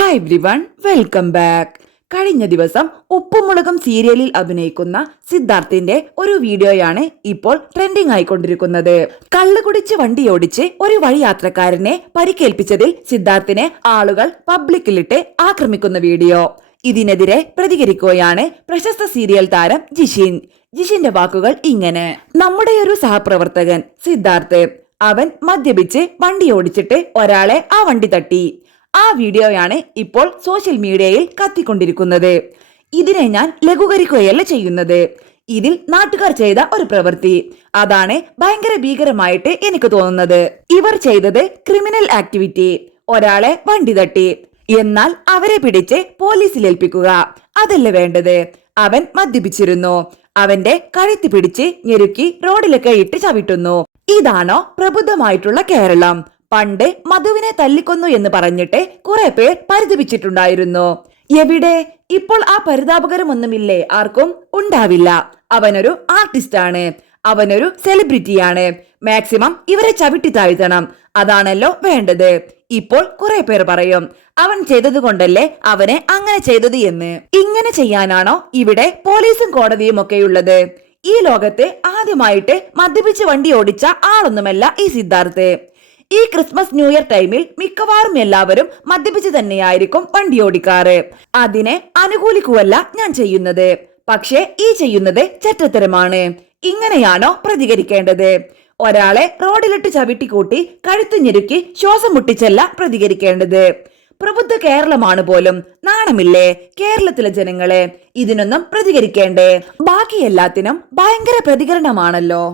Hi everyone, welcome back. കഴിഞ്ഞ ദിവസം ഉപ്പുമുളകം സീരിയലിൽ അഭിനയിക്കുന്ന സിദ്ധാർത്ഥിന്റെ ഒരു വീഡിയോയാണ് ഇപ്പോൾ ട്രെൻഡിംഗ് ആയിക്കൊണ്ടിരിക്കുന്നത്. കള്ളു കുടിച്ച് വണ്ടിയോടിച്ച് ഒരു വഴിയാത്രക്കാരനെ പരിക്കേൽപ്പിച്ചതിൽ സിദ്ധാർത്ഥിനെ ആളുകൾ പബ്ലിക്കിലിട്ട് ആക്രമിക്കുന്ന വീഡിയോ. ഇതിനെതിരെ പ്രതികരിക്കുകയാണ് പ്രശസ്ത സീരിയൽ താരം ജിഷിന്റെ വാക്കുകൾ ഇങ്ങനെ: നമ്മുടെ ഒരു സഹപ്രവർത്തകൻ സിദ്ധാർത്ഥ്, അവൻ മദ്യപിച്ച് വണ്ടി ഓടിച്ചിട്ട് ഒരാളെ ആ വണ്ടി തട്ടി. ആ വീഡിയോയാണ് ഇപ്പോൾ സോഷ്യൽ മീഡിയയിൽ കത്തിക്കൊണ്ടിരിക്കുന്നത്. ഇതിനെ ഞാൻ ലഘൂകരിക്കുകയല്ല ചെയ്യുന്നത്. ഇതിൽ നാട്ടുകാർ ചെയ്ത ഒരു പ്രവൃത്തി, അതാണ് ഭയങ്കര ഭീകരമായിട്ട് എനിക്ക് തോന്നുന്നത്. ഇവർ ചെയ്തത് ക്രിമിനൽ ആക്ടിവിറ്റി, ഒരാളെ വണ്ടി തട്ടി. എന്നാൽ അവരെ പിടിച്ച് പോലീസിൽ ഏൽപ്പിക്കുക, അതല്ല വേണ്ടത്. അവൻ മദ്യപിച്ചിരുന്നു. അവന്റെ കഴുത്ത് പിടിച്ച് ഞെരുക്കി റോഡിലൊക്കെ ഇട്ട് ചവിട്ടുന്നു. ഇതാണോ പ്രബുദ്ധമായിട്ടുള്ള കേരളം? പണ്ട് മധുവിനെ തല്ലിക്കൊന്നു എന്ന് പറഞ്ഞിട്ട് കുറെ പേർ പരിതപിച്ചിട്ടുണ്ടായിരുന്നു. എവിടെ? ഇപ്പോൾ ആ പരിതാപകരമൊന്നുമില്ലേ? ആർക്കും ഉണ്ടാവില്ല. അവനൊരു ആർട്ടിസ്റ്റാണ്, അവനൊരു സെലിബ്രിറ്റിയാണ്. മാക്സിമം ഇവരെ ചവിട്ടി താഴ്ത്തണം, അതാണല്ലോ വേണ്ടത്. ഇപ്പോൾ കുറെ പേർ പറയും, അവൻ ചെയ്തത് കൊണ്ടല്ലേ അവനെ അങ്ങനെ ചെയ്തത് എന്ന്. ഇങ്ങനെ ചെയ്യാനാണോ ഇവിടെ പോലീസും കോടതിയും ഒക്കെയുള്ളത്? ഈ ലോകത്തെ ആദ്യമായിട്ട് മദ്യപിച്ച് വണ്ടി ഓടിച്ച ആളൊന്നുമല്ല ഈ സിദ്ധാർത്ഥ്. ഈ ക്രിസ്മസ് ന്യൂ ഇയർ ടൈമിൽ മിക്കവാറും എല്ലാവരും മദ്യപിച്ച് തന്നെയായിരിക്കും വണ്ടി ഓടിക്കാറ്. അതിനെ അനുകൂലിക്കുകയല്ല ഞാൻ ചെയ്യുന്നത്. പക്ഷേ ഈ ചെയ്യുന്നത് ചെറ്റത്തരമാണ്. ഇങ്ങനെയാണോ പ്രതികരിക്കേണ്ടത്? ഒരാളെ റോഡിലിട്ട് ചവിട്ടിക്കൂട്ടി കഴുത്തു ഞെരുക്കി ശ്വാസം മുട്ടിച്ചല്ല പ്രതികരിക്കേണ്ടത്. പ്രബുദ്ധ കേരളമാണ് പോലും. നാണമില്ലേ കേരളത്തിലെ ജനങ്ങളെ? ഇതിനൊന്നും പ്രതികരിക്കേണ്ടേ? ബാക്കി എല്ലാത്തിനും ഭയങ്കര പ്രതികരണമാണല്ലോ.